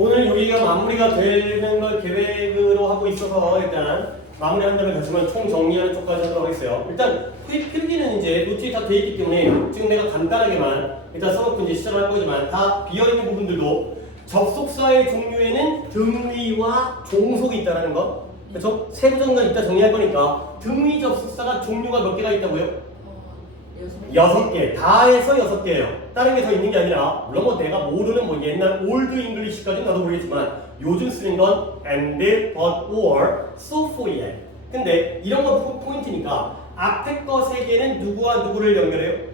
오늘 여기가 마무리가 되는 걸 계획으로 하고 있어서 일단 마무리한다면 같이만 총 정리하는 쪽까지 하도록 하겠어요. 일단 필기는 이제 노트에 다 돼 있기 때문에 지금 내가 간단하게만 일단 써놓고 이제 시작을 할 거지만 다 비어있는 부분들도 접속사의 종류에는 등위와 종속이 있다는 거. 그렇죠? 세부정가 이따 정리할 거니까 등위 접속사가 종류가 몇 개가 있다고요? 6개. 다 해서 6개예요. 다른 게 더 있는 게 아니라 물론 뭐 내가 모르는 뭐 옛날 올드 잉글리시까지는 나도 모르겠지만 요즘 쓰는 건 and, but, or, so, for, yet. 근데 이런 거 포인트니까 앞에 거 3개는 누구와 누구를 연결해요?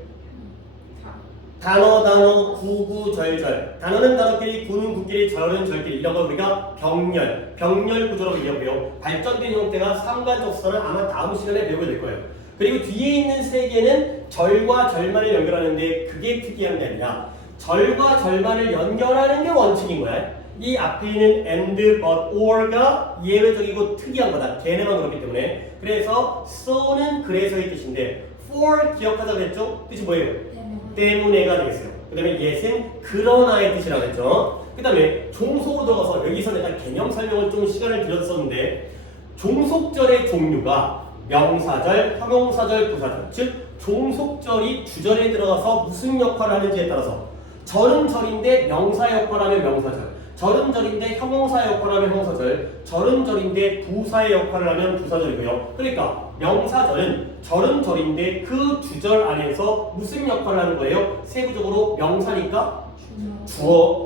단어, 구, 절. 단어는 단어끼리, 구는 구끼리, 절은 절끼리. 이런 걸 우리가 병렬 구조라고 얘기하고요. 발전된 형태가 상관접사는 아마 다음 시간에 배우게 될 거예요. 그리고 뒤에 있는 3개는 절과 절만을 연결하는데 그게 특이한 게 아니라 절과 절만을 연결하는 게 원칙인 거야. 이 앞에 있는 and, but, or가 예외적이고 특이한 거다. 걔네만 그렇기 때문에. 그래서 so는 그래서의 뜻인데 for 기억하자고 했죠? 뜻이 뭐예요? 때문에가 되겠어요. 그 다음에 yet은 그러나의 뜻이라고 했죠. 그 다음에 종속으로 들어가서 여기서 내가 개념 설명을 좀 시간을 들였었는데 종속절의 종류가 명사절, 형용사절, 부사절. 즉 종속절이 주절에 들어가서 무슨 역할을 하는지에 따라서 절은 절인데 명사 역할을 하면 명사절, 절은 절인데 형용사 역할을 하면 형사절, 절은 절인데 부사의 역할을 하면 부사절이고요. 그러니까 명사절은 절은 절인데 그 주절 안에서 무슨 역할을 하는 거예요? 세부적으로 명사니까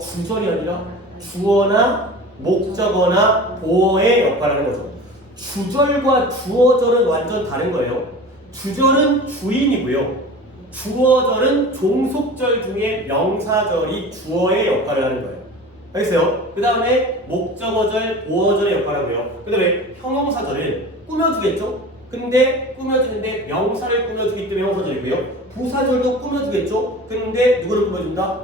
주절이 아니라 주어나 목적어나 보어의 역할을 하는 거죠. 주절과 주어절은 완전 다른 거예요. 주절은 주인이고요. 주어절은 종속절 중에 명사절이 주어의 역할을 하는 거예요. 알겠어요? 그 다음에 목적어절, 보어절의 역할을 하고요. 그 다음에 형용사절은 꾸며주겠죠? 근데 꾸며주는데 명사를 꾸며주기 때문에 형사절이고요. 부사절도 꾸며주겠죠? 근데 누구를 꾸며준다?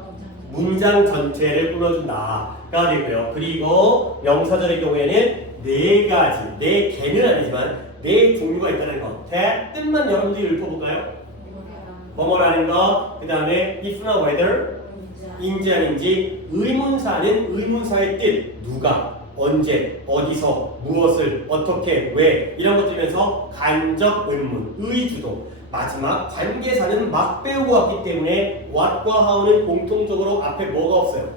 문장 전체를 꾸며준다가 되고요. 그리고 명사절의 경우에는 4가지, 4개는 아니지만 4종류가 있다는 것. 뜻만 여러분들이 읊어볼까요? 뭐뭐라는 것, 그 다음에 if나 whether, 인지 아닌지, 의문사는 의문사의 뜻, 누가, 언제, 어디서, 무엇을, 어떻게, 왜 이런 것 들면서 간접 의문, 의주동. 마지막 관계사는 막 배우고 왔기 때문에 what과 how는 공통적으로 앞에 뭐가 없어요?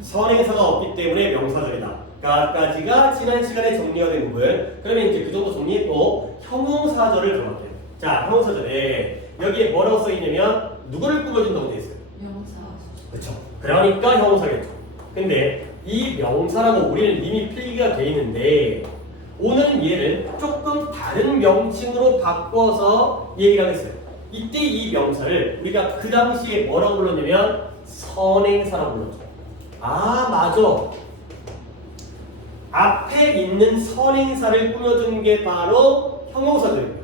선행사가 없기 때문에 명사절이다. 까지가 지난 시간에 정리가 된 부분. 그러면 이제 그 정도 정리했고 형용사절을 들어갈게요. 자, 형용사절에 여기에 뭐라고 써있냐면 누구를 꾸며준다고 되어 있어요? 명사. 그렇죠. 그러니까 형용사겠죠. 근데 이 명사라고 우리는 이미 필기가 돼 있는데 오늘은 얘를 조금 다른 명칭으로 바꿔서 얘기를 하겠어요. 이때 이 명사를 우리가 그 당시에 뭐라고 불렀냐면 선행사라고 불렀죠. 아, 맞아. 앞에 있는 선행사를 꾸며준 게 바로 형용사들입니다.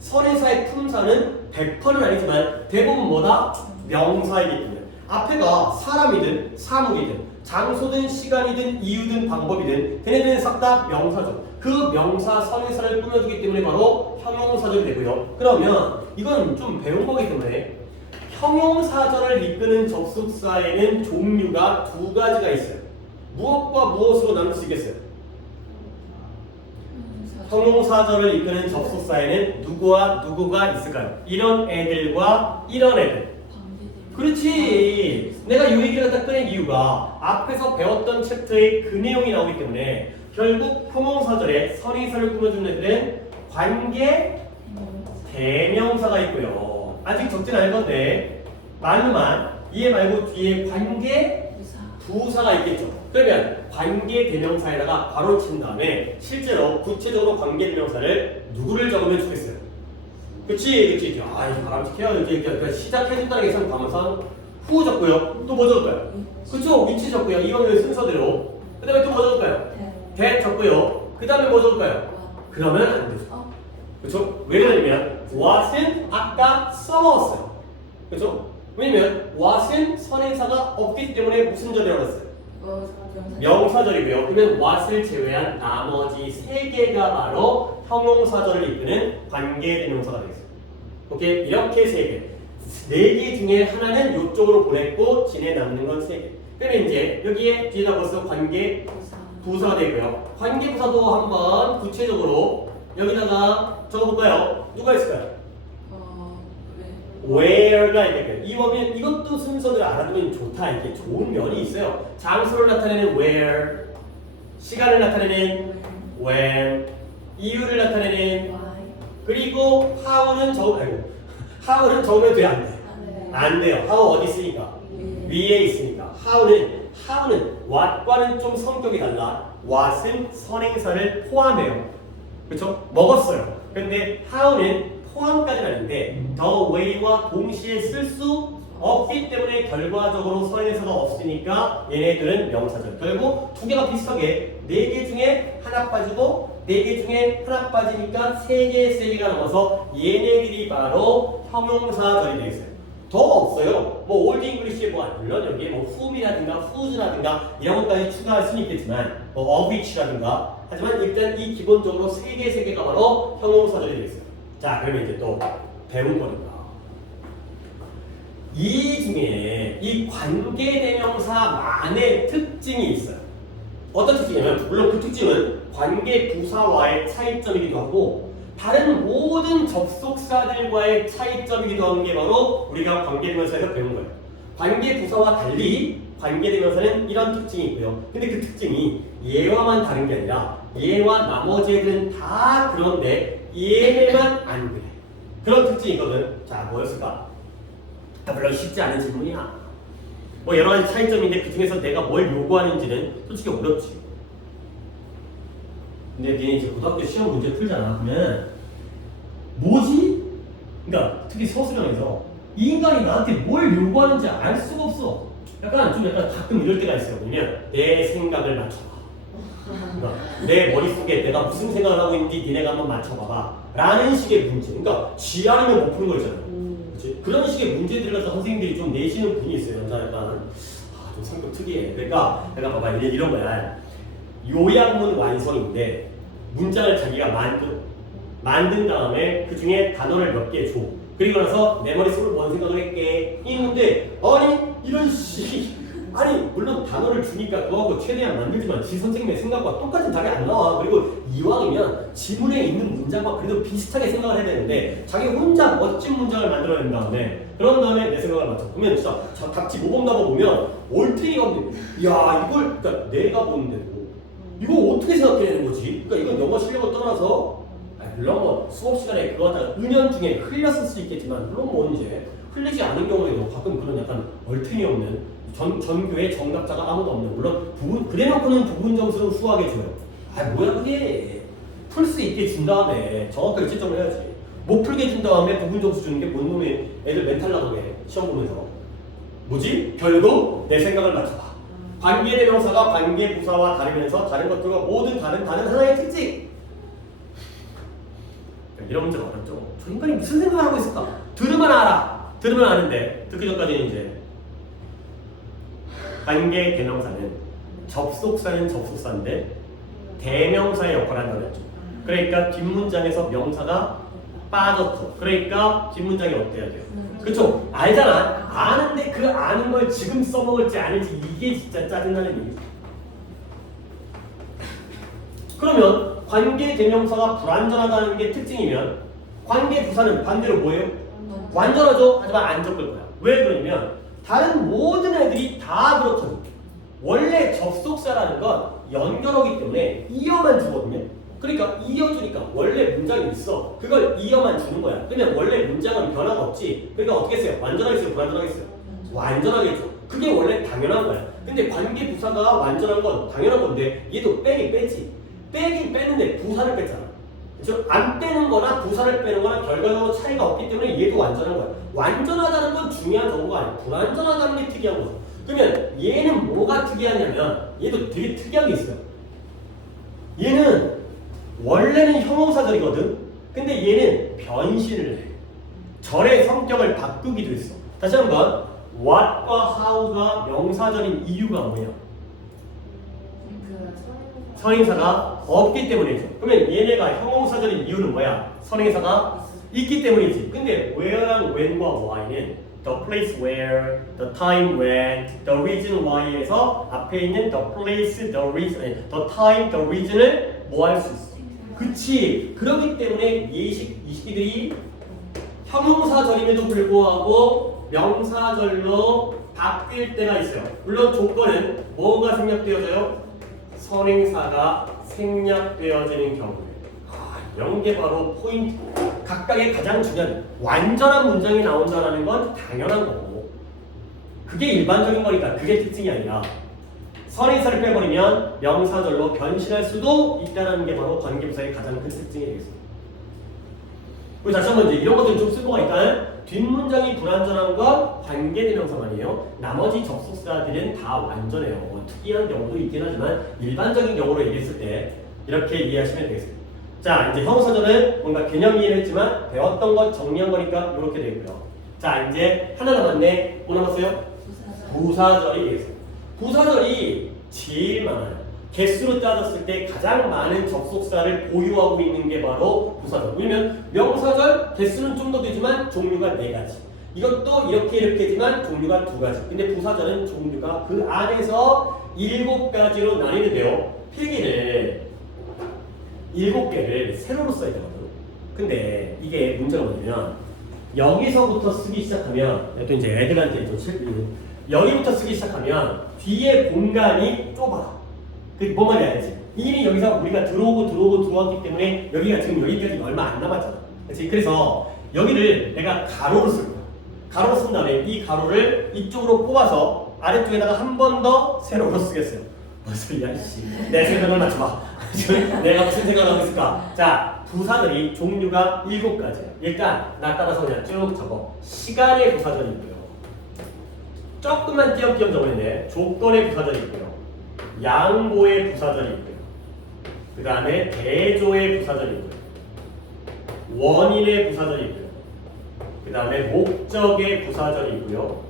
선행사의 품사는 100%는 아니지만 대부분 뭐다? 명사이기 때문에 앞에가 사람이든 사물이든 장소든 시간이든 이유든 방법이든 걔네들은 싹 다 명사죠. 그 명사 선행사를 꾸며주기 때문에 바로 형용사절이 되고요. 그러면 이건 좀 배운 거기 때문에 형용사절을 이끄는 접속사에는 종류가 2가지가 있어요. 무엇과 무엇으로 나눌 수 있겠어요? 형용사절을 이끄는 접속사에는 누구와 누구가 있을까요? 이런 애들과 이런 애들. 그렇지. 내가 이 얘기를 갖다 꺼낸 이유가 앞에서 배웠던 챕터의 그 내용이 나오기 때문에 결국 형용사절에 선행사를 꾸며주는 애들은 관계 대명사가 있고요. 아직 적진 않을 건데 말로만 이해 말고 뒤에 관계 부사가 있겠죠. 그러면 관계 대명사에다가 바로 친 다음에 실제로 구체적으로 관계 대명사를 누구를 적으면 좋겠어요? 그치. 아, 이거 바람직해요. 이제 시작해준다는 게 참 감사. 후 적고요. 또 뭐 적을까요? 그쵸, 위치 적고요. 이거는 순서대로. 그 다음에 또 뭐 적을까요? 대 적고요. 그 다음에 뭐 적을까요? 그러면 안 되죠. 그쵸? 왜 그러냐면 what은 아까 써먹었어요. 그쵸? 왜냐면 what은 선행사가 없기 때문에 무슨 절이라고 했어요? 명사절이고요. 그러면 what을 제외한 나머지 3개가 바로 형용사절을 이끄는 관계대명사가 되겠습니다. 오케이? 이렇게 3개. 4개 중에 하나는 이쪽으로 보냈고 진에 남는 건 3개. 그러면 이제 여기에 뒤에다 벌써 관계 부사가 되고요. 관계 부사도 한번 구체적으로 여기다가 적어볼까요? 누가 있을까요? where가 있겠고요. 이 법이 이것도 순서대로 알아두면 좋다. 이게 좋은 면이 있어요. 장소를 나타내는 where, 시간을 나타내는 when, 이유를 나타내는 그리고 how는 how는 적으면 돼요, 안 돼? 안 돼요. how 어디 있으니까? 위에 있으니까. how는 what과는 좀 성격이 달라. what은 선행사를 포함해요. 그렇죠? 먹었어요. 근데 how는 포함까지는 아닌데 the way와 동시에 쓸 수 없기 때문에 결과적으로 선행사가 없으니까 얘네들은 명사죠. 결국 두 개가 비슷하게 네 개 중에 하나 빠지고 네 개 중에 하나 빠지니까 세 개가 넘어서 얘네들이 바로 형용사절이 되겠어요. 더 없어요. 뭐 올드 잉글리시에 물론 여기에 뭐 whom이라든가 whose라든가 이런 것까지 추가할 수는 있겠지만 뭐 of which라든가 하지만 일단 이 기본적으로 세 개가 바로 형용사절이 되겠어요. 자, 그러면 이제 또 배운 거니까 이 중에 이 관계대명사만의 특징이 있어요. 어떤 특징이냐면 물론 그 특징은 관계부사와의 차이점이기도 하고 다른 모든 접속사들과의 차이점이기도 하는 게 바로 우리가 관계대명사에서 배운 거예요. 관계부사와 달리 관계대명사는 이런 특징이 있고요. 근데 그 특징이 얘와만 다른 게 아니라 얘와 나머지 애들은 다 그런데 얘네만 안 그래. 그런 특징이 있거든. 자, 뭐였을까? 별로 쉽지 않은 질문이야. 뭐 여러 가지 차이점인데 그 중에서 내가 뭘 요구하는지는 솔직히 어렵지. 근데 니네 이제 고등학교 시험 문제 풀잖아. 그러면 뭐지? 그러니까 특히 서술형에서 이 인간이 나한테 뭘 요구하는지 알 수가 없어. 약간 가끔 이럴 때가 있어요. 왜냐면 내 생각을 맞춰봐. 그러니까 내 머릿속에 내가 무슨 생각을 하고 있는지 니네가 한번 맞춰봐봐 라는 식의 문제. 그러니까 지 않으면 못 푸는 거 있잖아요. 그치? 그런 식의 문제들을 가서 선생님들이 좀 내시는 분이 있어요. 약간 좀 성격 특이해. 그러니까 내가 봐봐 이런 거야. 요약문 완성인데 문장을 자기가 만든 다음에 그 중에 단어를 몇 개 줘. 그리고 나서 내 머릿속으로 뭔 생각을 했게 있는데 아니 이런 씨 아니 물론 단어를 주니까 그거하고 최대한 만들지만 지 선생님의 생각과 똑같은 답이 안 나와. 그리고 이왕이면 지문에 있는 문장과 그래도 비슷하게 생각을 해야 되는데 자기 혼자 멋진 문장을 만들어낸 다음에 그런 다음에 내 생각을 맞춰. 그러면 진짜 답지 모범답을 보면 올트리가 없는데 야 이걸 그러니까 내가 보는데도 이거 어떻게 생각해내는 거지? 그러니까 이건 영어 실력을 떠나서 물론 뭐 수업 시간에 그거 하다가 은연중에 흘렸을 수 있겠지만 물론 뭐 이제 흘리지 않은 경우에도 가끔 그런 약간 얼탱이 없는 전교에 정답자가 아무도 없는 물론 그래놓고는 부분 점수를 후하게 줘요. 아 뭐야 그게 풀 수 있게 준 다음에 정확하게 채점을 해야지. 못 풀게 준 다음에 부분 점수 주는 게 뭔 놈의 애들 멘탈 나가게 시험 보면서 뭐지? 결국 내 생각을 맞춰봐. 관계대명사가 관계부사와 다르면서 다른 것들과 모든 다른 하나의 특징. 이런 문제가 어렵죠. 저 인간이 무슨 생각을 하고 있을까? 들으면 알아. 들으면 아는데 듣기 전까지는 이제 관계대명사는 접속사는 접속사인데 대명사의 역할을 한다고 했죠. 그러니까 뒷문장에서 명사가 빠졌죠. 그러니까 뒷문장이 어때야 돼요? 그쵸? 알잖아. 아는데 그 아는 걸 지금 써먹을지 아닐지 이게 진짜 짜증나는 얘기죠. 그러면 관계대명사가 불완전하다는 게 특징이면 관계부사는 반대로 뭐예요? 완전하죠? 하지만 안 적을 거야. 왜 그러냐면 다른 모든 애들이 다 그렇거든. 원래 접속사라는 건 연결어기 때문에 이어만 주거든요. 그러니까 이어주니까 원래 문장이 있어. 그걸 이어만 주는 거야. 그러면 원래 문장은 변화가 없지. 그러니까 어떻게 했어요? 완전하겠어요? 불완전하겠어요? 완전하겠죠. 그게 원래 당연한 거야. 근데 관계부사가 완전한 건 당연한 건데 얘도 빼긴 뺐지. 빼긴 뺐는데 부사를 뺐잖아. 그렇죠? 안 빼는 거나 부사를 빼는 거나 결과적으로 차이가 없기 때문에 얘도 완전한 거야. 완전하다는 건 중요한 정보가 아니야. 불완전하다는 게 특이한 거죠. 그러면 얘는 뭐가 특이하냐면 얘도 되게 특이한 게 있어요. 얘는 원래는 형용사절이거든. 근데 얘는 변신을 해. 절의 성격을 바꾸기도 했어. 다시 한번 what과 how가 명사절인 이유가 뭐냐? 선행사가 없기 때문이죠. 그러면 얘네가 형용사절인 이유는 뭐야? 선행사가 있기 때문이지. 근데 where랑 when과 why는 the place where, the time when, the reason why에서 앞에 있는 the place, the reason, 아니, the time, the reason을 뭐 할 수 있어? 그치. 그렇기 때문에 이 시기들이 형용사절임에도 불구하고 명사절로 바뀔 때가 있어요. 물론 조건은 뭐가 생략되어져요? 선행사가 생략되어지는 경우에. 이런 게 바로 포인트. 각각의 가장 중요한 완전한 문장이 나온다는 건 당연한 거고 그게 일반적인 거니까 그게 특징이 아니라 선행사를 빼버리면 명사절로 변신할 수도 있다는 게 바로 관계부사의 가장 큰 특징이 되겠습니다. 그리고 다시 한번 이제 이런 것들이 좀 쓸모가 있다는 뒷문장이 불완전한 건 관계대명사만이에요. 나머지 접속사들은 다 완전해요. 뭐 특이한 경우도 있긴 하지만 일반적인 경우로 얘기했을 때 이렇게 이해하시면 되겠습니다. 자, 이제 형용사절은 뭔가 개념 이해를 했지만 배웠던 것 정리한 거니까 이렇게 되고요. 자, 이제 하나 남았네. 뭐 남았어요? 부사절이 되겠습니다. 부사절이 제일 많아요. 개수로 따졌을 때 가장 많은 접속사를 보유하고 있는 게 바로 부사절. 왜냐면 명사절 개수는 좀 더 되지만 종류가 4가지. 이것도 이렇게 되지만 종류가 2가지. 근데 부사절은 종류가 그 안에서 7가지로 나뉘는데요. 필기를 7개를 세로로 써야 되거든. 근데 이게 문제가 뭐냐면 여기서부터 쓰기 시작하면 또 이제 애들한테 또 여기부터 쓰기 시작하면 뒤에 공간이 좁아. 그게 뭔 말인지 알지? 이미 여기서 우리가 들어왔기 때문에 여기가 지금 여기까지 얼마 안 남았잖아. 그렇지? 그래서 여기를 내가 가로로 쓸 거야. 가로로 쓴 다음에 이 가로를 이쪽으로 뽑아서 아래쪽에다가 한 번 더 세로로 쓰겠어요. 무슨 소리야, 씨. 내 생각을 맞춰봐. 내가 무슨 생각을 하고 있을까? 자, 부사절이 종류가 7가지야. 일단 나 따라서 그냥 쭉 적어. 시간의 부사절이 있고요. 조금만 띄엄띄엄 적어냈네. 조건의 부사절이 있고요. 양보의 부사절이 있고요. 그 다음에 대조의 부사절이 있고요. 원인의 부사절이 있고요. 그 다음에 목적의 부사절이 있고요.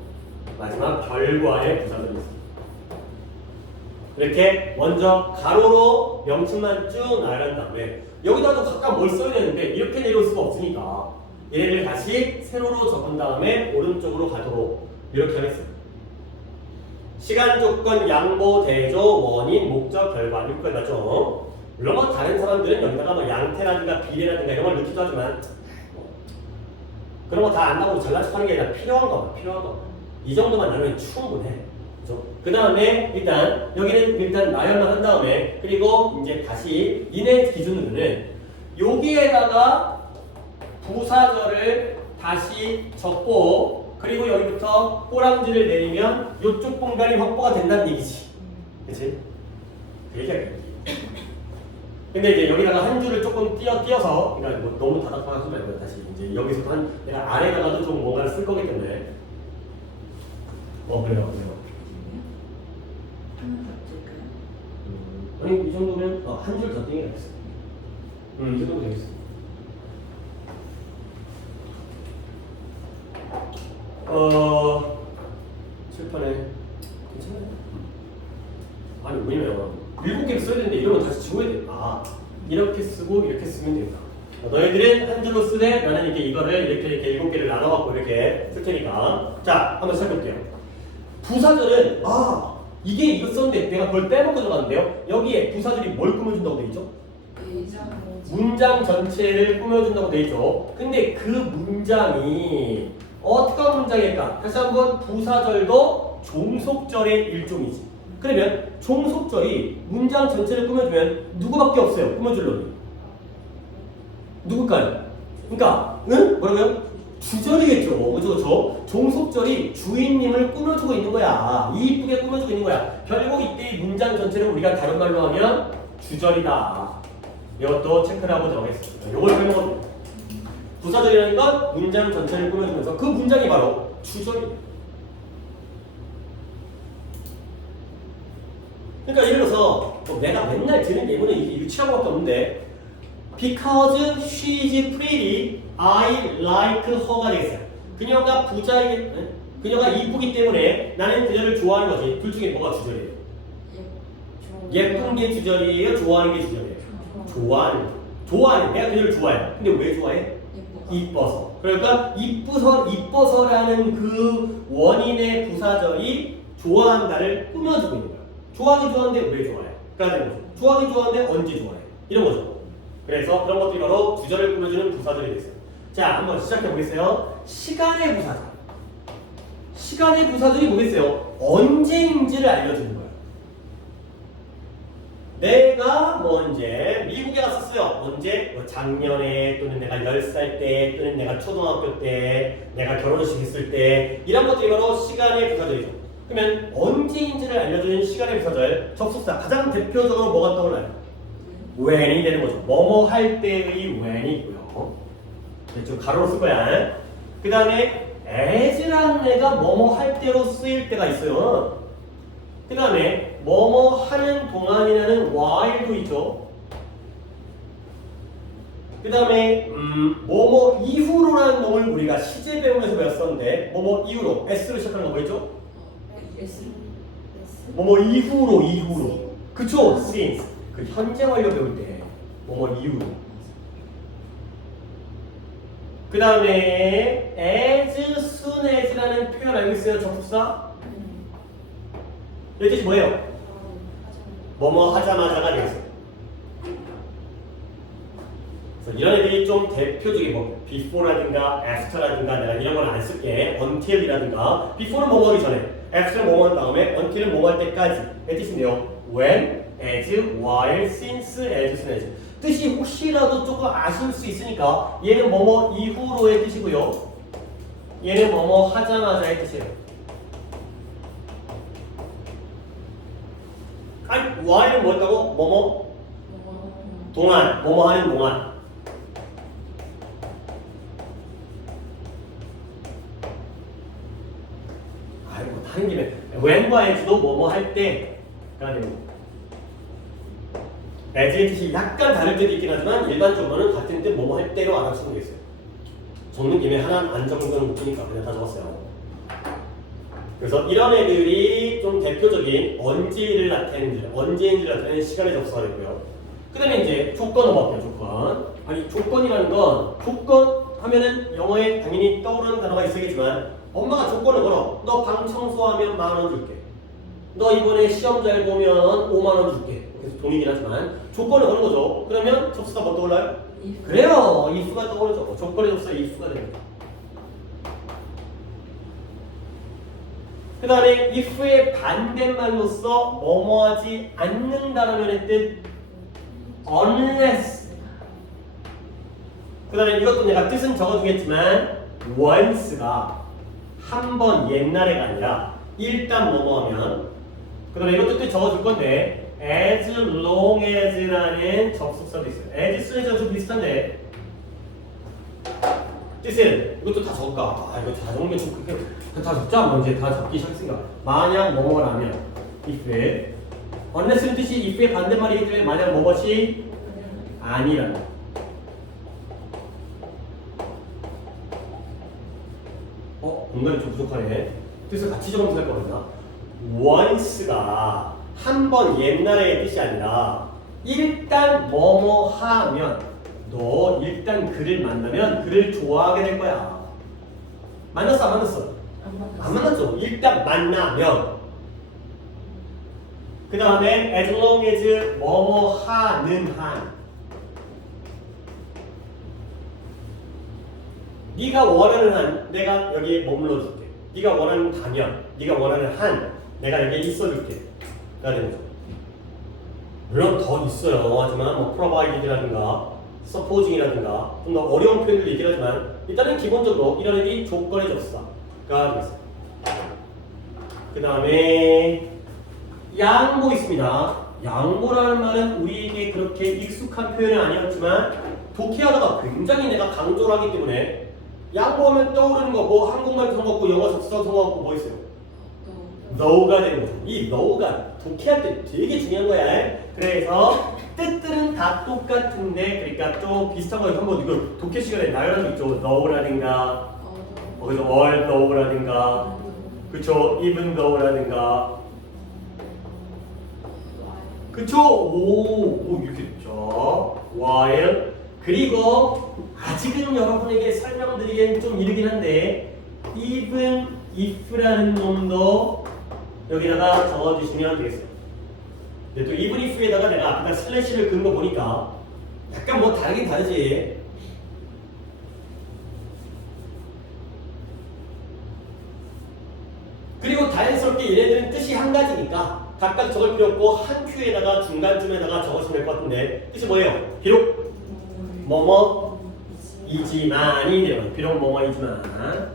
마지막 결과의 부사절이 있습니다. 이렇게 먼저 가로로 명칭만 쭉 나열한 다음에 여기다도 각각 뭘 써야 되는데 이렇게 내려올 수가 없으니까 얘를 다시 세로로 적은 다음에 오른쪽으로 가도록 이렇게 하겠습니다. 시간, 조건, 양보, 대조, 원인, 목적, 결과 이렇게 맞죠? 물론 뭐 다른 사람들은 여기다가 뭐 양태라든가 비례라든가 이런 걸 넣기도 하지만 그런 거 다 안다고 잘난 척하는 게 아니라 필요한 거. 이 정도만 나누면 충분해. 그죠? 그 다음에 일단 여기는 일단 나열만 한 다음에 그리고 이제 다시 이내 기준으로는 여기에다가 부사절을 다시 적고 그리고 여기부터 꼬랑지를 내리면 이쪽 공간이 확보가 된다는 얘기지. 그치? 그 얘기야. 근데 이제 여기다가 한 줄을 조금 띄어서 그러니까 뭐 너무 다닥다닥 하지 말고 다시 이제 여기서 내가 아래다가도 좀 뭔가를 쓸 거기 때문에 그래요. 아니 이 정도면 한 줄 더 띄게 되겠어. 이 정도 되겠어. 칠판에 괜찮아요. 아니 왜냐면 7개를 써야 되는데 이러면 다시 지워야 돼. 이렇게 쓰고 이렇게 쓰면 된다. 너희들은 한 줄로 쓰되 나는 이거를 이렇게 7개를 나눠갖고 이렇게 쓸 테니까. 자, 한번 시작해볼게요. 부사절은 이게 이거 썼는데 내가 그걸 빼먹고 들어갔는데요. 여기에 부사절이 뭘 꾸며준다고 돼 있죠? 문장 전체를 꾸며준다고 돼 있죠. 근데 그 문장이 어떤 문장일까? 다시 한번 부사절도 종속절의 일종이지. 그러면 종속절이 문장 전체를 꾸며주면 누구밖에 없어요. 꾸며줄 놈이. 누굴까요? 그러니까 뭐라고요? 주절이겠죠. 그죠? 종속절이 주인님을 꾸며주고 있는 거야. 이쁘게 꾸며주고 있는 거야. 결국 이때 이 문장 전체를 우리가 다른 말로 하면 주절이다. 이것도 체크를 하고 들어가겠습니다. 이걸 빼먹어도 돼요. 부사절이라는 건 문장 전체를 꾸며주면서 그 문장이 바로 주절입니다. 그러니까 예를 들어서 내가 맨날 드는 예문은 이게 유치한 것밖에 없는데 Because she's pretty, I like her가 되겠어요. 그녀가 그녀가 이쁘기 때문에 나는 그녀를 좋아하는 거지. 둘 중에 뭐가 주절이에요? 예쁜 게 주절이에요? 좋아하는 게 주절이에요? 좋아하는. 내가 그녀를 좋아해. 근데 왜 좋아해? 이뻐서. 그러니까 이뻐서라는 그 원인의 부사절이 좋아한다를 꾸며주고 있는 거야. 좋아하기 좋아하는데 왜 좋아해? 그래야 되는 거죠. 좋아하기 좋아하는데 언제 좋아해? 이런 거죠. 그래서 그런 것들이 바로 부절을 꾸며주는 부사절이 됐어요. 자, 한번 시작해 보겠어요. 시간의 부사절. 시간의 부사절이 뭐겠어요? 언제인지를 알려주는 거예요. 내가 언제 미국에 갔었어요. 언제? 뭐 작년에 또는 내가 10살 때 또는 내가 초등학교 때 내가 결혼식 했을 때 이런 것들이 바로 시간의 부사절이죠. 그러면 언제인지를 알려주는 시간의 부사절 접속사 가장 대표적으로 뭐가 떠올라요? when이 되는 거죠. 뭐뭐 할 때의 when이 있고요. 좀 가로로 쓸 거야. 그 다음에 as라는 애가 뭐뭐 할 때로 쓰일 때가 있어요. 그 다음에 뭐뭐 하는 동안이라는 while도 있죠. 그 다음에 뭐뭐 이후로라는 놈을 우리가 시제 배움에서 배웠었는데 뭐뭐 이후로 s로 시작하는 거 뭐였죠? 뭐뭐 이후로 그쵸? since 그 현재 완료 배울 때 뭐뭐 이후로 그 다음에 as soon as라는 표현 알고 있어요? 접속사? 이 뜻이 뭐예요? 뭐뭐 하자마자가 되겠어요. 그래서 이런 애들이 좀 대표적인 뭐 before라든가 after라든가 내가 이런 걸 안 쓸게 until이라든가 before는 뭐뭐 하기 전에 after는 뭐뭐 한 다음에 until은 뭐뭐 할 때까지 이 뜻인데요. when, as, while, since, as, soon as 뜻이 혹시라도 조금 아쉬울 수 있으니까 얘는 뭐뭐 이후로의 뜻이고요. 얘는 뭐뭐 하자마자의 뜻이에요. 아니, while은 뭐였다고? 뭐뭐? 동안, 뭐뭐 하는 동안. 아이고, 다른 김에 when과 as도 뭐뭐 할 때가 되는 거. as의 뜻이 약간 다를 때도 있긴 하지만 일반적으로는 같은 뜻 뭐뭐 할 때로 알아주는 게 있어요. 적는 김에 하나 안 적은 거는 못 보니까 그냥 다 적었어요. 그래서 이런 애들이 좀 대표적인 언제인지를 나타내는 시간의 접속사 되고요. 그 다음에 이제 조건 넘어갈게요. 조건. 아니 조건이라는 건 조건 하면은 영어에 당연히 떠오르는 단어가 있어야겠지만 엄마가 조건을 걸어. 너 방 청소하면 10,000원 줄게. 너 이번에 시험 잘 보면 50,000원 줄게. 그래서 돈이긴 하지만 조건을 거는 거죠. 그러면 접속사 뭐 떠올라요? 그래요. if가 떠오르죠. 조건의 접속사 if가 됩니다. 그 다음에 if의 반대말로서 뭐뭐하지 않는다라는 뜻 unless 그 다음에 이것도 내가 뜻은 적어두겠지만 once가 한 번 옛날에가 아니라 일단 뭐뭐하면 그 다음에 이것도 뜻 적어줄 건데 as long as라는 접속사도 있어요. as soon이랑 좀 비슷한데 뜻은 이것도 다 적을까? 아 이거 다 적으면 좀 그렇게 다 적자 뭐 이제 다 적기 시작했으니까 만약 뭐뭐라면 if unless는 뜻이 if의 반대말이기 때문에 만약 뭐뭐시 아니라는 공간이 좀 부족하네. 뜻을 같이 적으면서 할 거구나. once가 한 번 옛날의 뜻이 아니라 일단 뭐뭐 하면 너 일단 그를 만나면 그를 좋아하게 될 거야. 만났어 안 만났어? 안 만났죠. 일단 만나면 그 다음에 as long as 뭐뭐 하는 한 네가 원하는 한 내가 여기에 머물러 줄게. 네가 원하는 가면 네가 원하는 한 내가 여기에 있어 줄게. 가 되는 거죠. 물론 더 있어요. 하지만 뭐 provide라든가 supposing이라든가 좀 더 어려운 표현들도 있긴 하지만 일단은 기본적으로 이런 애들이 조건의 접수가 되겠어요. 그 다음에 양보 있습니다. 양보라는 말은 우리에게 그렇게 익숙한 표현은 아니었지만 독해하다가 굉장히 내가 강조를 하기 때문에 양보하면 떠오르는 거 뭐 한국말도 성공했고 영어 접수도 성공했고 뭐 있어요? 너가 되는 거죠. 이 너가 독해할 때 되게 중요한 거야. 그래서 뜻들은 다 똑같은데 그러니까 좀 비슷한 거 한번 이거 독해 시간에 나열한 거 있죠. 너라든가 그래서 althoughla든가 그쵸 even though라든가 그쵸 오 이렇게 자 while 그리고 아직은 여러분에게 설명드리기엔 좀 이르긴 한데 even if라는 놈도 여기다가 적어주시면 되겠어요. 근데 또 even if에다가 내가 앞에다 슬래시를 그은 거 보니까 약간 뭐 다르긴 다르지. 그리고 자연스럽게 얘네들은 뜻이 한 가지니까 각각 적을 필요 없고 한 큐에다가 중간쯤에다가 적으시면 될 것 같은데 뜻이 뭐예요? 비록 뭐뭐이지만이 돼요. 비록 뭐뭐이지만.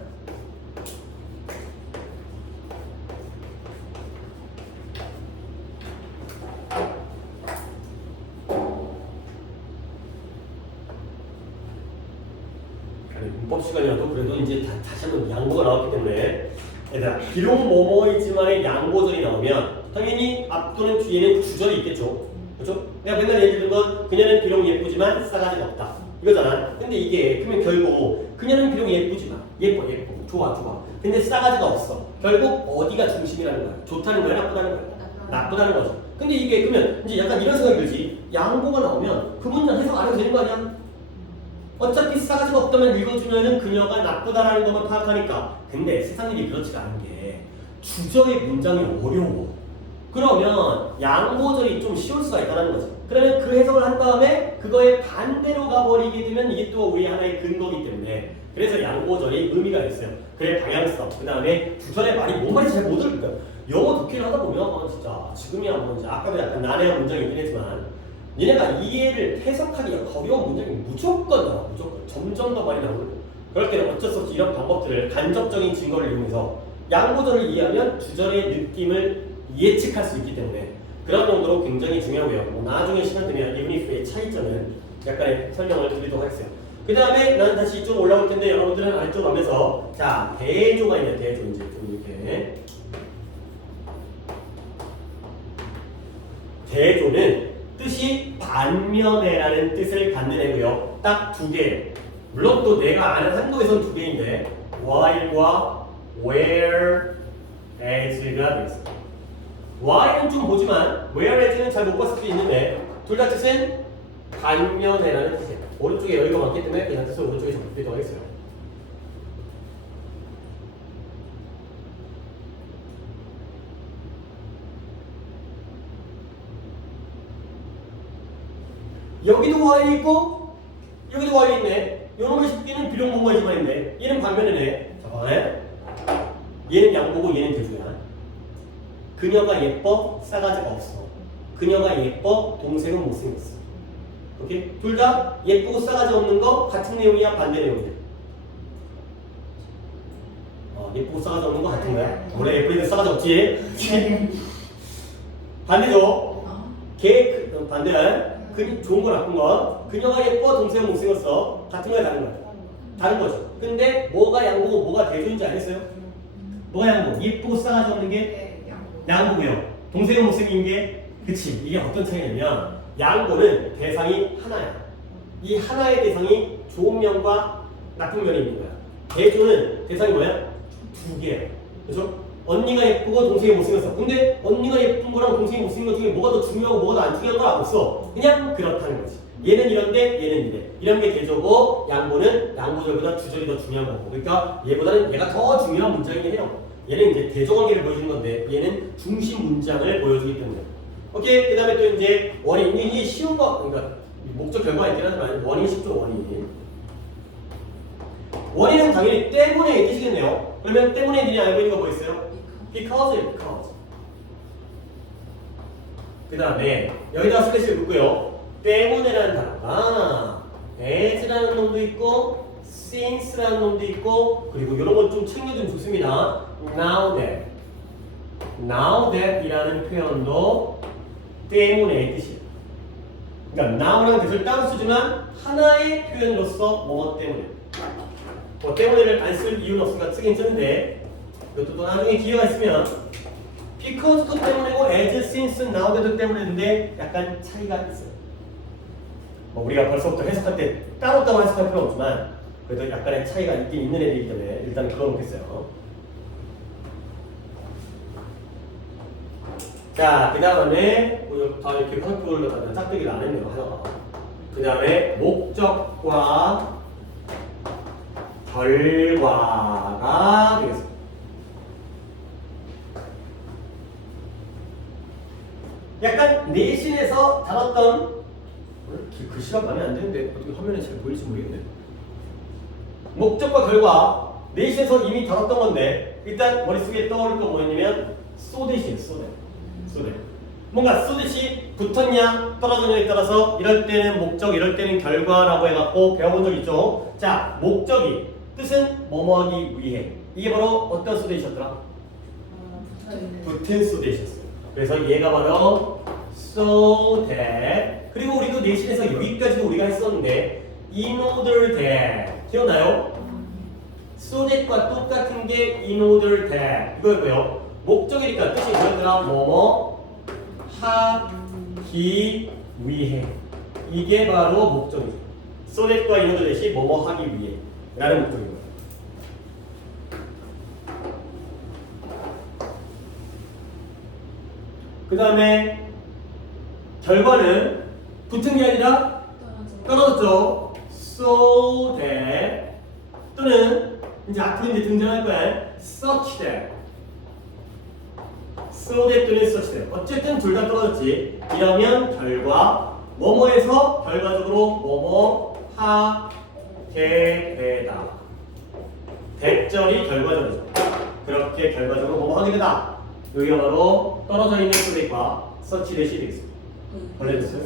문법 시간이라도 그래도 이제 다시 한번 양보가 나왔기 때문에 얘들아 비록 뭐뭐이지만의 양보절이 나오면 당연히 앞 또는 뒤에는 주절이 있겠죠. 그렇죠? 내가 맨날 예를 들은 건 그녀는 비록 예쁘지만 싸가지가 없다 이거잖아. 근데 이게 그러면 결국 그녀는 비록 예쁘지만 예뻐 좋아 근데 싸가지가 없어. 결국 어디가 중심이라는 거야? 좋다는 거야? 나쁘다는 거야? 나쁘다는 거죠. 근데 이게 그러면 이제 약간 이런 생각이 들지. 양보가 나오면 그 문장 해석 안 해도 되는 거 아니야? 어차피 싸가지가 없다면 읽어주면은 그녀가 나쁘다라는 것만 파악하니까. 근데 세상 일이 그렇지가 않은 게 주절의 문장이 어려워. 그러면 양보절이 좀 쉬울 수가 있다는 거죠. 그러면 그 해석을 한 다음에 그거에 반대로 가버리게 되면 이게 또 우리 하나의 근거이기 때문에 그래서 양보절이 의미가 있어요. 그래 방향성, 그 다음에 주절의 말이 뭔 말인지 잘 못 들으니까 영어 듣기를 하다 보면 진짜 지금이야 뭐 이제 아까도 약간 난해한 문장이 있긴 했지만 니네가 이해를 해석하기가 어려운 문장이 무조건 나와. 무조건 점점 더 많이 나오고 그럴 때는 어쩔 수 없이 이런 방법들을 간접적인 증거를 이용해서 양보절을 이해하면 주절의 느낌을 예측할 수 있기 때문에 그런 용도로 굉장히 중요하고요. 뭐 나중에 시간 되면 even if의 차이점은 약간의 설명을 드리도록 하겠어요. 그 다음에 난 다시 이쪽으로 올라올 텐데 여러분들은 아래쪽으로 가면서 자 대조가 있네요. 대조 이제 좀 이렇게 대조는 뜻이 반면에라는 뜻을 갖는 애고요. 딱 두 개예요. 물론 또 내가 아는 한국에서는 두 개인데 while과 whereas가 되겠습니다. while은 좀 보지만 whereas는 잘 못 봤을 수도 있는데 둘 다 뜻은 반면에라는 뜻이에요. 오른쪽에 여유가 많기 때문에 그냥 뜻을 오른쪽에 적도록 하겠어요. 여기도 while 있고 여기도 while 있네. 요놈의 식기는 비록 뭐뭐이지만 있네. 얘는 반면이네. 자 봐봐요. 얘는 양보고 얘는 대조야. 그녀가 예뻐 싸가지가 없어. 그녀가 예뻐 동생은 못생겼어. 오케이? 둘 다 예쁘고 싸가지 없는 거 같은 내용이야 반대 내용이야? 예쁘고 싸가지 없는 거 같은 거야? 원래 예쁘니까 싸가지 없지? 반대죠? 걔 반대야. 좋은 거 나쁜 거. 그녀가 예뻐 동생은 못생겼어. 같은 거야 다른 거야? 다른 거죠. 근데 뭐가 양보고 뭐가 대조인지 알겠어요? 뭐가 양보? 예쁘고 싸가지 없는 게 양보고요. 동생은 못생긴 게 그치. 이게 어떤 차이냐면 양보는 대상이 하나야. 이 하나의 대상이 좋은 면과 나쁜 면이 있는 거야. 대조는 대상이 뭐야? 두 개야. 그렇죠? 언니가 예쁘고 동생이 못생겼어. 근데 언니가 예쁜 거랑 동생이 못생긴 것 중에 뭐가 더 중요하고 뭐가 더 안 중요한 건 없어. 그냥 그렇다는 거지. 얘는 이런데 얘는 이래. 이런 게 대조고 양보는 양보절보다 주절이 더 중요한 거고. 그러니까 얘보다는 얘가 더 중요한 문장이긴 해요. 얘는 이제 대조관계를 보여주는 건데 얘는 중심 문장을 보여주기 때문에. 오케이. 그 다음에 또 이제 원인. 이게 쉬운 거. 그러니까 목적 결과가 있긴 하지만 원인이 쉽죠. 원인. 원인은 당연히 때문에 뜻이겠네요. 그러면 때문에 니네 알고 있는 거 뭐 있어요? Because. 그 다음에 여기다가 슬래시를 묶고요. 때문에라는 단어가 as라는 놈도 있고 since라는 놈도 있고 그리고 이런 건 좀 챙겨주면 좋습니다. Now that 이라는 표현도 때문에 뜻이에요. 그러니까 now라는 뜻을 따로 쓰지만 하나의 표현으로서 뭐 때문에 뭐 때문에를 안 쓸 이유는 없으니까 쓰긴 쓰는데 이것도 또 나중에 기회가 있으면 because도 때문이고 as, since, now that 때문인데 약간 차이가 있어요. 뭐 우리가 벌써부터 해석할 때 따로따로 해석할 필요는 없지만 그래도 약간의 차이가 있긴 있는 애들이기 때문에 일단 그어놓겠어요. 자, 그 다음에 이렇게 화살표를 갖다 짝대기를 안 했네요. 하나가 그 다음에 목적과 결과가 되겠습니다. 약간 내신에서 다뤘던 글씨가 마음에 안 드는데 어떻게 화면에 잘 보일지 모르겠네. 목적과 결과 내신에서 이미 다뤘던 건데 일단 머릿속에 떠오를 거 뭐였냐면 쏘댓이에요. 쏘댓. 뭔가 쏘댓이 붙었냐 떨어졌냐에 따라서 이럴 때는 목적 이럴 때는 결과라고 해갖고 배워본 적 있죠. 자, 목적이 뜻은 뭐뭐하기 위해. 이게 바로 어떤 쏘댓이었더라? 붙은 쏘댓이었어요. 그래서 얘가 바로 so that. 그리고 우리도 내신에서 여기까지도 우리가 했었는데 in order that 기억나요? so that과 똑같은 게 in order that 이거였고요. 목적이니까 뜻이 뭐였더라? 뭐뭐 하기 위해. 이게 바로 목적이죠. so that과 in order that이 뭐뭐 하기 위해 라는 목적입니다. 그 다음에 결과는 붙은 게 아니라 떨어졌죠. so that 또는 이제 앞으로 이제 등장할 거야. such that. so that 또는 such that. 어쨌든 둘 다 떨어졌지. 이러면 결과 뭐뭐에서 결과적으로 뭐뭐 하게 되다. 대절이 결과적이죠. 그렇게 결과적으로 뭐뭐 하게 되다. 여기가 바로 떨어져 있는 so that과 such that이 되겠습니다. 원래 됐어요?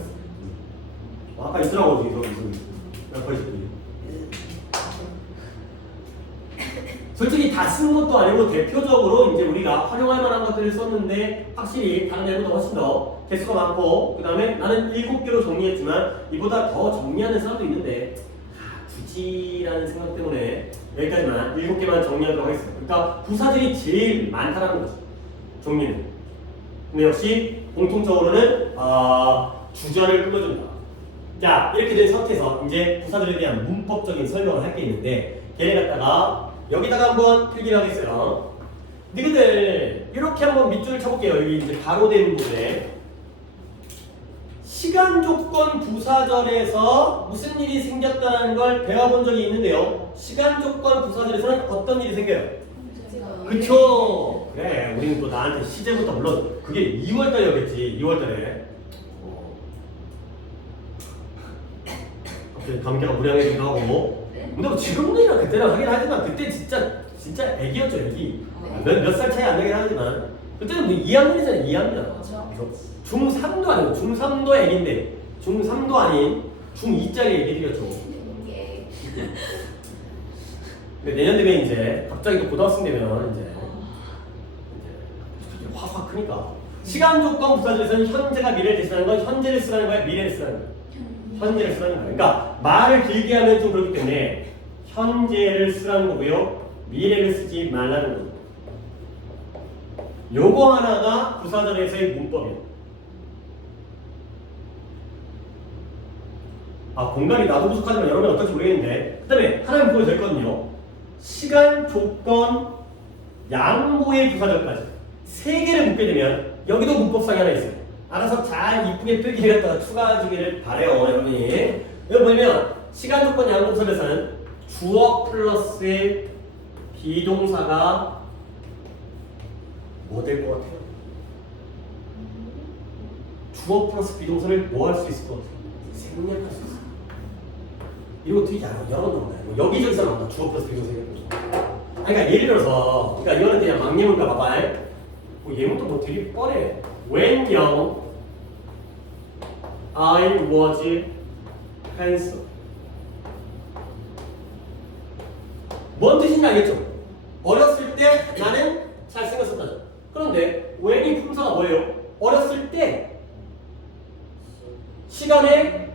아까 있더라고 저기 벌써 솔직히 다 쓴 것도 아니고 대표적으로 이제 우리가 활용할 만한 것들을 썼는데 확실히 다른 애보다 훨씬 더 개수가 많고 그 다음에 나는 7개로 정리했지만 이보다 더 정리하는 사람도 있는데 굳이라는 생각 때문에 여기까지만 7개만 정리하도록 하겠습니다. 그러니까 부사들이 제일 많다는 거죠. 종류는. 근데 역시 공통적으로는 주절을 끊어준다. 자, 이렇게 된 상태에서 이제 부사들에 대한 문법적인 설명을 할 게 있는데 걔네 갖다가 여기다가 한번 필기를 하겠어요. 니들 이렇게 한번 밑줄을 쳐볼게요. 여기 이제 바로 된 부분에 시간 조건 부사절에서 무슨 일이 생겼다는 걸 배워본 적이 있는데요. 시간 조건 부사절에서는 어떤 일이 생겨요? 그쵸? 그래, 우리는 또 나한테 시제부터 물론 그게 2월달이었겠지. 2월달에 갑자기 감기가 무량해지기도 하고. 근데 뭐 지금이랑 그때랑 하긴 하지만 그때 진짜 애기였죠, 애기. 몇 살 차이 안 나긴 하지만 그때는 뭐 2학년이잖아요, 2학년. 중3도 아니고 중3도 애기인데 중3도 아닌 중2짜리 애기들이었죠. 근데 내년 되면 이제 갑자기 또 고등학생 되면 이제 확 크니까. 시간 조건 부사절에서는 현재가 미래를 대신하는 건 현재를 쓰라는 거야, 미래를 쓰라는 거야. 현재를 쓰라는 거야. 그러니까 말을 길게 하면 좀 그렇기 때문에 현재를 쓰라는 거고요, 미래를 쓰지 말라는 거죠. 요거 하나가 부사절에서의 문법이에요. 공간이 나도 부족하지만 여러분 어떨지 모르겠는데, 그 다음에 하나는 보여도 됐거든요. 시간, 조건, 양보의 부사절까지 3개를 묶게 되면 여기도 문법상이 하나 있어요. 알아서 잘 이쁘게 필기를 갖다가 추가해주기를 바래요, 여러분이. 여기 보면 시간, 조건, 양보 부사절에서는 주어 플러스의 비동사가 뭐 될 것 같아요? 주어 플러스 비동사를 뭐 할 수 있을 것 같아요? 생략할 수 있어요. 이거 되게 여러 나온다. 여기저기서 나온다. 주어 플러스 비동사 생략. 그러니까 예를 들어서, 그러니까 이거는 그냥 막 예문가 봐봐. 예문도 뭐 되게 뻔해. When young, I was handsome. 뭔 뜻인지 알겠죠? 어렸을 때 나는 잘생겼었다죠. 그런데 when이 품사가 뭐예요? 어렸을 때 시간에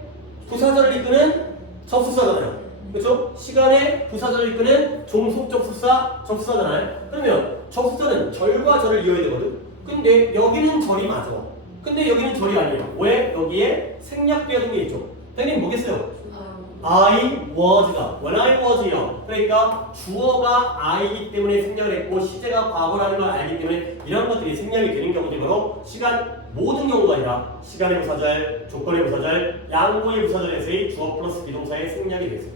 부사절을 이끄는 접수사잖아요. 그렇죠? 시간에 부사절을 이끄는 종속 접수사잖아요. 그러면 접수사는 절과 절을 이어야 되거든. 근데 여기는 절이 맞아. 근데 여기는 절이 아니에요. 왜? 여기에 생략되어 있는 게 있죠. 당연히 뭐겠어요? I was가 when I was요. 그러니까 주어가 I이기 때문에 생략을 했고 시제가 과거라는 걸 알기 때문에 이런 것들이 생략이 되는 경우들이 바로 시간 모든 경우가 아니라 시간의 부사절, 조건의 부사절, 양보의 부사절에서의 주어 플러스 비동사의 생략이 되죠.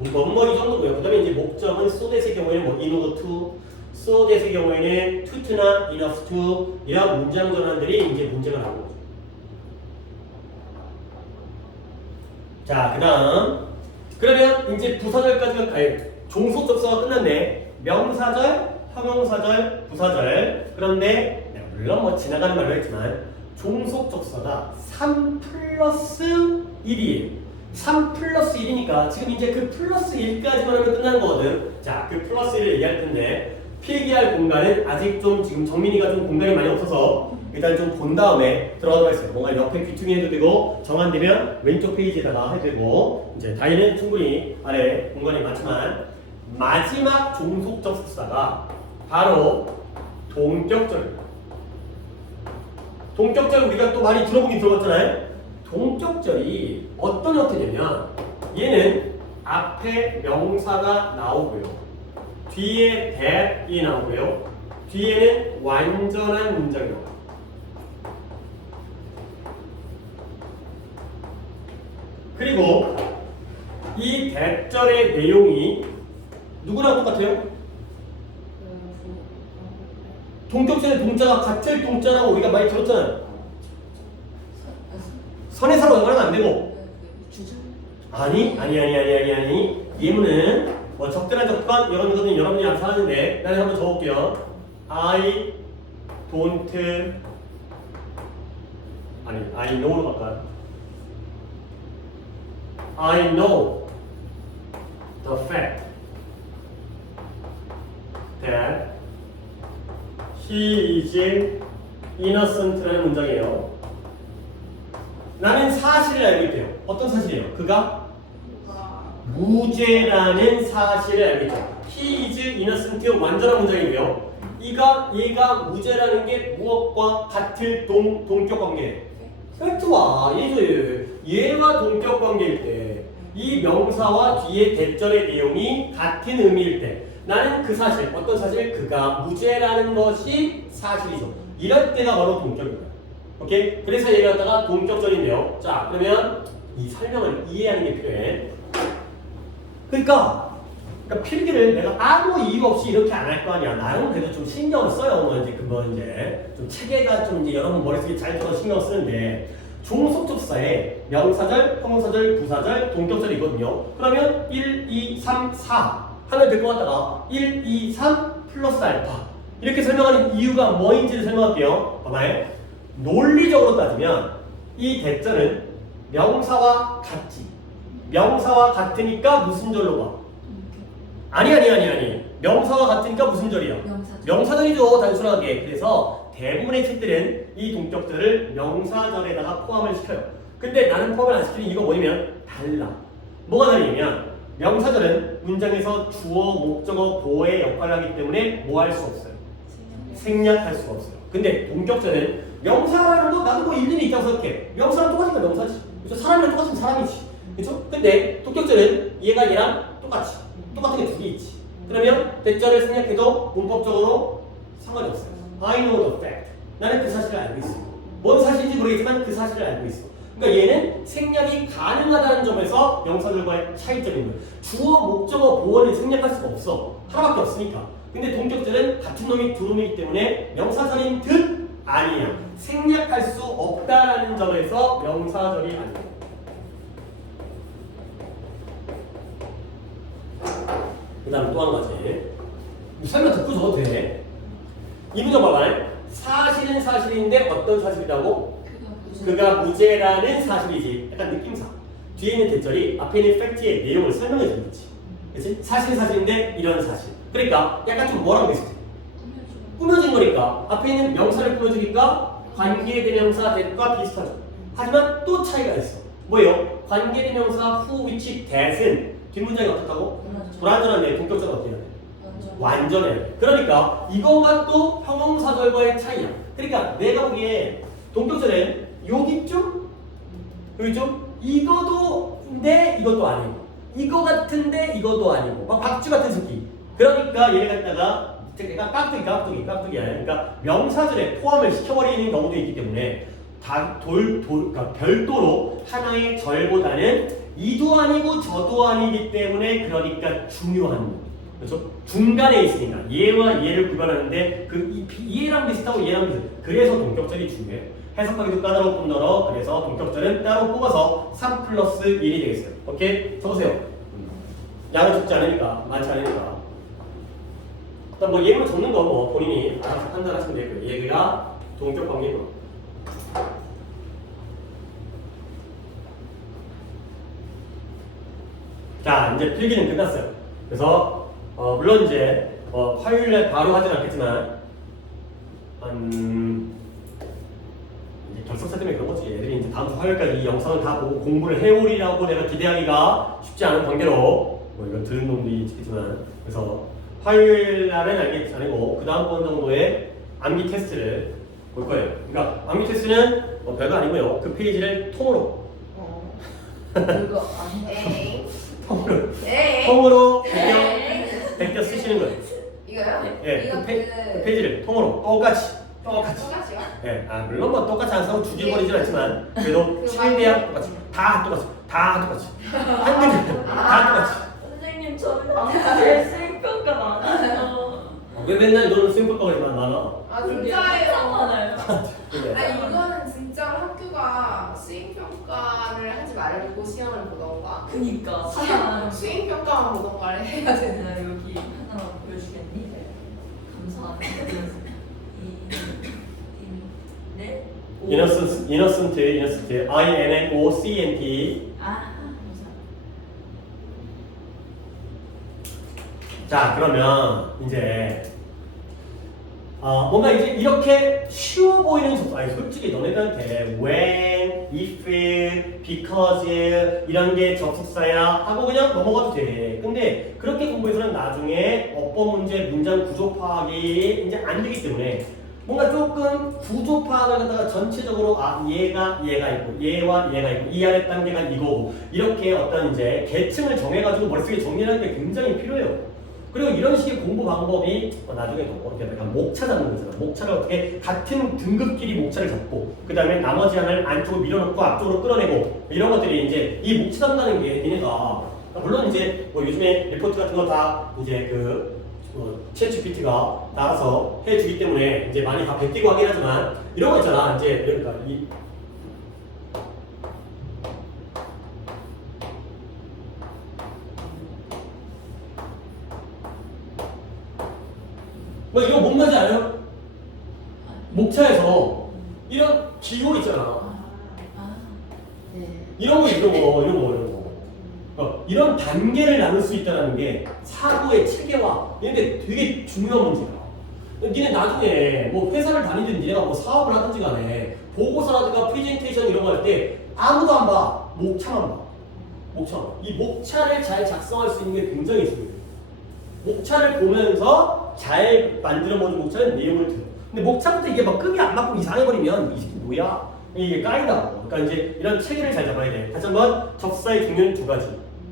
문법은 뭐 이 정도고요. 그 다음에 이제 목적은 so that의 경우에는 뭐 in order to, so that의 경우에는 to나 enough to 이런 문장 전환들이 이제 문제가 나오는 거죠. 자, 그 다음 그러면 이제 부사절까지가 종속접수가 끝났네. 명사절, 형용사절, 부사절. 그런데 물론 뭐 지나가는 말로 했지만 종속접수가 3 플러스 1이에요. 3 플러스 1이니까 지금 이제 그 플러스 1까지만 하면 끝나는 거거든. 자, 그 플러스 1을 얘기할 텐데 필기할 공간은 아직 좀 지금 정민이가 좀 공간이 많이 없어서 일단 좀 본 다음에 들어가도록 하겠습니다. 뭔가 옆에 귀퉁이 해도 되고 정한되면 왼쪽 페이지에다가 해도 되고 이제 다이는 충분히 아래 공간이 많지만 마지막 종속접수사가 바로 동격절입니다. 동격절 우리가 또 많이 들어보긴 들어봤잖아요. 동격절이 어떤 형태냐면 얘는 앞에 명사가 나오고요. 뒤에 that이 나오고요. 뒤에는 완전한 문장이 나와요. 그리고 이 that절의 내용이 누구랑 똑같아요? 동격절의 동자가 같을 동자라고 우리가 많이 들었잖아요. 선에서로 연관하면 안 되고. 아니. 예문은 뭐 적절한 적반 이런 거는 여러분이 알아서 하는데 나는 한번 적어볼게요. I don't I know로 바꿔요. I know the fact that he is innocent라는 문장이에요. 나는 사실을 알고 있대요. 어떤 사실이에요? 그가 무죄라는 사실을 알고 있죠. He is innocent 완전한 문장이고요. 얘가 무죄라는 게 무엇과 같을 동격 관계? 팩트와 얘와 동격 관계일 때 이 명사와 뒤에 대절의 내용이 같은 의미일 때 나는 그 사실, 어떤 사실? 그가 무죄라는 것이 사실이죠. 이럴 때가 바로 동격입니다. 오케이? 그래서 얘를 갖다가 동격절인데요. 자, 그러면 이 설명을 이해하는 게 필요해. 그러니까 필기를 내가 아무 이유 없이 이렇게 안 할 거 아니야. 나는 그래도 좀 신경을 써요. 뭐 이제 좀 체계가 좀 이제 여러분 머릿속에 잘 들어 신경 쓰는데 종속접사에 명사절, 형용사절, 부사절, 동격절이거든요. 그러면 1, 2, 3, 4 하나 들고 갔다가 1, 2, 3 플러스 알파 이렇게 설명하는 이유가 뭐인지를 설명할게요. 봐봐요. 논리적으로 따지면 이 대절은 명사와 같지. 명사와 같으니까 무슨 절로 가? 아니. 명사와 같으니까 무슨 절이야? 명사절이죠. 단순하게. 그래서 대부분의 책들은 이 동격절을 명사절에다가 포함을 시켜요. 근데 나는 포함을 안 시키는 이유가 뭐냐면 달라. 뭐가 다르냐면 명사절은 문장에서 주어, 목적어, 보어의 역할을 하기 때문에 뭐 할 수 없어요? 생략할 수가 없어요. 근데 동격절은 명사라는 거 나도 뭐 일일이 있다고 생각해. 명사랑 똑같으니까 명사지. 그렇죠? 사람이랑 똑같으면 사람이지. 그렇죠? 근데 동격절은 얘랑 똑같은 게 두 개 있지. 그러면 대절을 생략해도 문법적으로 상관이 없어요. I know the fact. 나는 그 사실을 알고 있어. 뭔 사실인지 모르겠지만 그 사실을 알고 있어. 그러니까 얘는 생략이 가능하다는 점에서 명사절과의 차이점인 거예요. 주어, 목적어, 보어를 생략할 수가 없어. 하나밖에 없으니까. 근데 동격절은 같은 놈이 두 놈이기 때문에 명사절인 듯 아니야. 생략할 수 없다라는 점에서 명사절이 아니에요. 그 다음 또 한 가지. 설명 듣고 적어도 돼. 이 문장 봐봐요. 사실은 사실인데 어떤 사실이라고? 그가 무죄라는 사실이지. 약간 느낌상. 뒤에 있는 대절이 앞에 있는 팩트의 내용을 설명해 주는 거지. 그치? 사실은 사실인데 이런 사실. 그러니까 약간 좀 뭐라고 비슷해? 꾸며진 거니까. 앞에 있는 명사를 꾸며주니까 관계대명사 that과 비슷하죠. 하지만 또 차이가 있어. 뭐예요? 관계대명사 who, which, that은 뒷문장이 어떻다고? 불완전한데 동격자가 어떻게 해야 돼? 완전해. 그러니까 이거가 또 형용사절과의 차이야. 그러니까 내가 보기에 동격절에 여기쯤? 여기쯤? 이거도인데 이것도 아니고 이거 같은데 이것도 아니고 막 박쥐 같은 새끼. 그러니까 얘를 갖다가 즉 내가 깍두기야. 그러니까 명사절에 포함을 시켜버리는 경우도 있기 때문에 그러니까 별도로 하나의 절보다는 이도 아니고 저도 아니기 때문에 그러니까 중요한 그렇죠? 중간에 있으니까 얘와 얘를 구별하는데 얘랑 비슷하고 얘랑 비슷해. 그래서 동격절이 중요해. 해석하기도 까다로울 뿐더러 그래서 동격절은 따로 뽑아서 3 플러스 1이 되겠어요. 오케이? 적으세요. 양은 적지 않으니까 많지 않으니까. 일단 뭐 예문을 적는 거 뭐 본인이 알아서 판단하시면 되고요. 얘가 동격 관계고. 자 이제 필기는 끝났어요. 그래서 물론 이제 화요일날 바로 하진 않겠지만 이제 결석사 때문에 그런 거지. 애들이 이제 다음 주 화요일까지 이 영상을 다 보고 공부를 해오리라고 내가 기대하기가 쉽지 않은 관계로 뭐 이거 들은 놈들이 있겠지만 그래서 화요일 날은 아니고 그 다음번 정도에 암기 테스트를 볼 거예요. 그러니까 암기 테스트는 뭐 별거 아니고요. 그 페이지를 통으로 그거 아니. 통으로 베껴 쓰시는 거예요. 이거요? 예, 이거 그 페이지를 통으로 똑같이. 똑같이요? 예, 물론 뭐 똑같이 안 써도 죽여버리진 않지만 그래도 최대한 똑같이 다 똑같이 한글 다 똑같이. 선생님 저는 방금 수행평가 많아요. 왜 맨날 너는 수행평가가 많아? 아 그게 진짜예요. 항상 많아요. 아 이거는 진짜 학교가 수행평가를 하지 말고 시험을 보던가 그니까 하나 수행평가만 보던가를 해야 되는. 내가 여기 하나 보여주겠니? 감사합니다. 네? 이너센트, INNOCNT. 아 감사합니다. 자, 그러면 이제 뭔가 이제 이렇게 쉬워 보이는 접속, 아니 솔직히 너네들한테 when, if, because 이런 게 접속사야 하고 그냥 넘어가도 돼. 근데 그렇게 공부해서는 나중에 어법 문제 문장 구조 파악이 이제 안 되기 때문에 뭔가 조금 구조 파악을 갖다가 전체적으로 얘가 있고 얘와 얘가 있고 이 아래 단계가 이거고 이렇게 어떤 이제 계층을 정해가지고 머릿속에 정리를 할 때 굉장히 필요해요. 그리고 이런 식의 공부 방법이 나중에 이렇게 약간 목차 잡는 거잖아. 목차를 어떻게 같은 등급끼리 목차를 잡고 그 다음에 나머지 하나를 안쪽으로 밀어넣고 앞쪽으로 끌어내고 이런 것들이 이제 이 목차 잡는다는 게 니네가 물론 이제 뭐 요즘에 리포트 같은 거 다 이제 챗GPT가 알아서 해주기 때문에 이제 많이 다 베끼고 하긴 하지만 이런 거 있잖아. 이제 그러니까 뭐 이거 뭔 말인지 알아요? 목차에서 이런 기호 있잖아. 네. 이런 거. 이런 단계를 나눌 수 있다는 게 사고의 체계화 이런 게 되게 중요한 문제야. 니네 나중에 뭐 회사를 다니든 니네가 뭐 사업을 하든지 간에 보고서라든가 프레젠테이션 이런 거 할 때 아무도 안 봐. 목차만 봐. 이 목차를 잘 작성할 수 있는 게 굉장히 중요해. 목차를 보면서 잘 만들어보는 목차는 내용을 들어. 근데 목차부터 이게 막 급이 안 맞고 이상해버리면 이 새끼 뭐야? 이게 까이다. 그러니까 이제 이런 체계를 잘 잡아야 돼. 다시 한번 접사의 종류는 두 가지.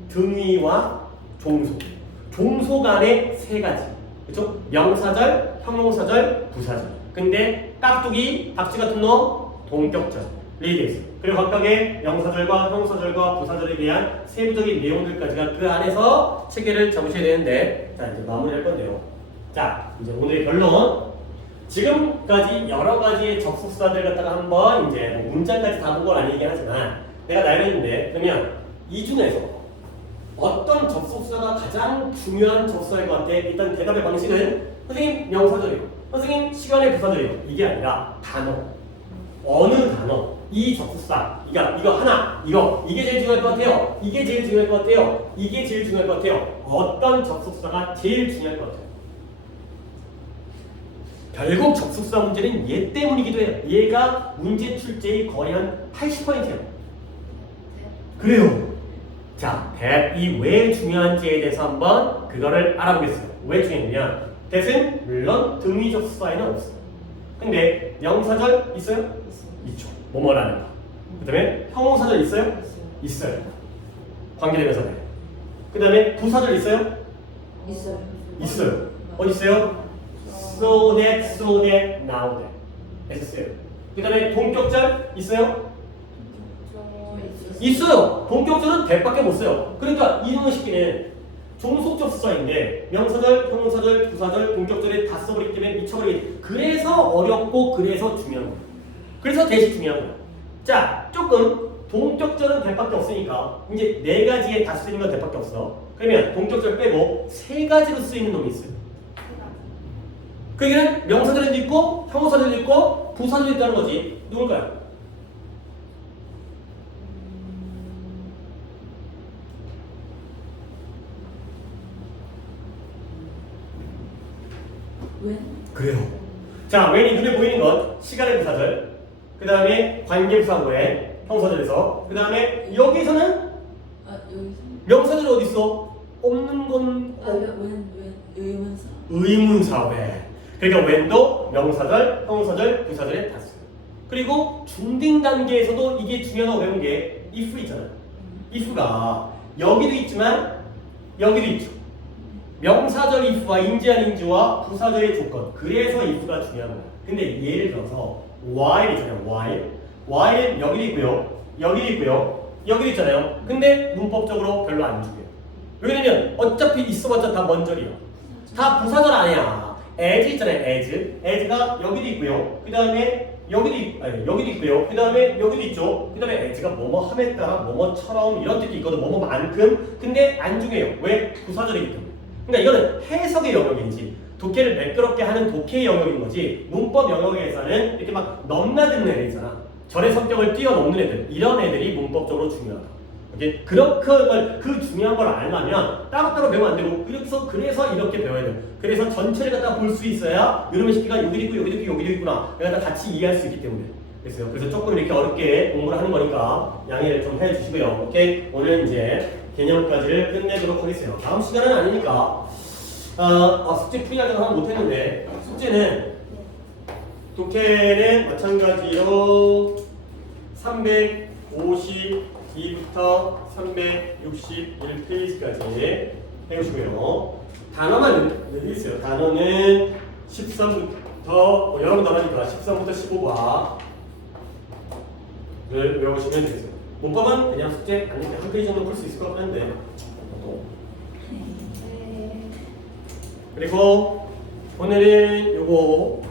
등위와 종소. 종소 간에 세 가지. 그렇죠? 명사절, 형용사절, 부사절. 근데 깍두기, 박쥐 같은 놈, 동격절. 이렇게 돼 있어. 그리고 각각의 명사절과 형용사절과 부사절에 대한 세부적인 내용들까지가 그 안에서 체계를 잡으셔야 되는데 자 이제 마무리할 건데요. 자 이제 오늘의 결론. 지금까지 여러 가지의 접속사들 갖다가 한번 이제 뭐 문장까지 다 본 건 아니긴 하지만 내가 나열했는데 그러면 이 중에서 어떤 접속사가 가장 중요한 접속사일 것 같아? 일단 대답의 방식은 선생님 명사절이요, 선생님 시간의 부사절이요 이게 아니라 단어, 어느 단어, 이 접속사, 이거 하나, 이게 제일 중요할 것 같아요. 이게 제일 중요할 것 같아요. 이게 제일 중요할 것 같아요. 어떤 접속사가 제일 중요할 것 같아요? 결국 접속사 문제는 얘 때문이기도 해요. 얘가 문제 출제의 거의 한 80%예요. 그래요. 자, 대이 왜 중요한지에 대해서 한번 그거를 알아보겠어요. 왜 중요하냐면 대신 물론 등위 접속사에는 없어요. 근데 명사절 있어요? 있죠. 뭐뭐라는 거. 그 다음에 형용사절 있어요? 있어요. 관계대명사들. 그 다음에 부사절 있어요? 있어요. 있어요. 어디 있어요? so that, now that. 했었어요. 그 다음에 동격절 있어요? 있어요. 동격절은 that밖에 못 써요. 그러니까 이놈의 식기는 종속접수사인데 명사절, 형용사절, 부사절, 동격절에 다 써버리기 때문에 미쳐버리기. 그래서 어렵고 그래서 중요한 거예요. 그래서 대시 중요한 거예요. 자, 조금 동격절은 that밖에 없으니까 이제 네 가지에 다 쓰이는 건 that밖에 없어. 그러면 동격절 빼고 세 가지로 쓰이는 놈이 있어요. 그 얘기는 명사절도 있고 형용사절도 있고 부사절도 있다는 거지. 누굴까요? 왜? 그래요. 자, when이 눈에 보이는 건 시간의 부사절, 그 다음에 관계부사고의 형사절에서, 그 다음에 여기서는 아 여기서. 명사절 어디 있어? 없는 건 웬 의문사. 의문사회. 그러니까 when도 명사절, 형사절, 부사절에 다 써요. 그리고 중딩 단계에서도 이게 중요하다고 배운 게 if 있잖아요. if가 여기도 있지만 여기도 있죠. 명사절 if와 인지한 인지와 부사절의 조건. 그래서 if가 중요한 거야. 근데 예를 들어서 while 있잖아요. while은 여기도 있고요. 여기도 있고요. 여기도 있잖아요. 근데 문법적으로 별로 안 중요해요. 왜냐면 어차피 있어봤자 다 먼절이야. 다 부사절 아니야. as 있잖아요. as가 여기도 있고요. 그 다음에 여기도 있고요. 그 다음에 여기도 있죠. 그 다음에 as가 뭐뭐 함에 따라 뭐뭐처럼 이런 뜻도 있거든. 뭐뭐만큼. 근데 안 중요해요. 왜? 부사절이기 때문에. 그러니까 이거는 해석의 영역이지 독해를 매끄럽게 하는 독해의 영역인 거지 문법 영역에서는 이렇게 막 넘나드는 애들 있잖아. 절의 성격을 뛰어넘는 애들. 이런 애들이 문법적으로 중요하다. 오케이? 그 중요한 걸 알려면 따로따로 배우면 안 되고 그래서 이렇게 배워야 돼요. 그래서 전체를 갖다 볼 수 있어야 이놈의 새끼가 여기도 있고 여기도 있고 여기도 있구나. 내가 다 같이 이해할 수 있기 때문에. 그래서 조금 이렇게 어렵게 공부를 하는 거니까 양해를 좀 해주시고요. 오케이? 오늘 이제 개념까지를 끝내도록 하겠어요. 다음 시간은 아니니까 숙제 풀이하기는 하나 못했는데 숙제는 독해는 마찬가지로 352부터 361페이지까지 해주시고요. 단어만 늘리세요. 단어는 13부터 여러 번 나가니까 13부터 15과를 외우시면 되겠어요. 문법은 그냥 숙제 한 페이지 정도 풀 수 있을 것 같긴 한데 그리고 오늘은 요거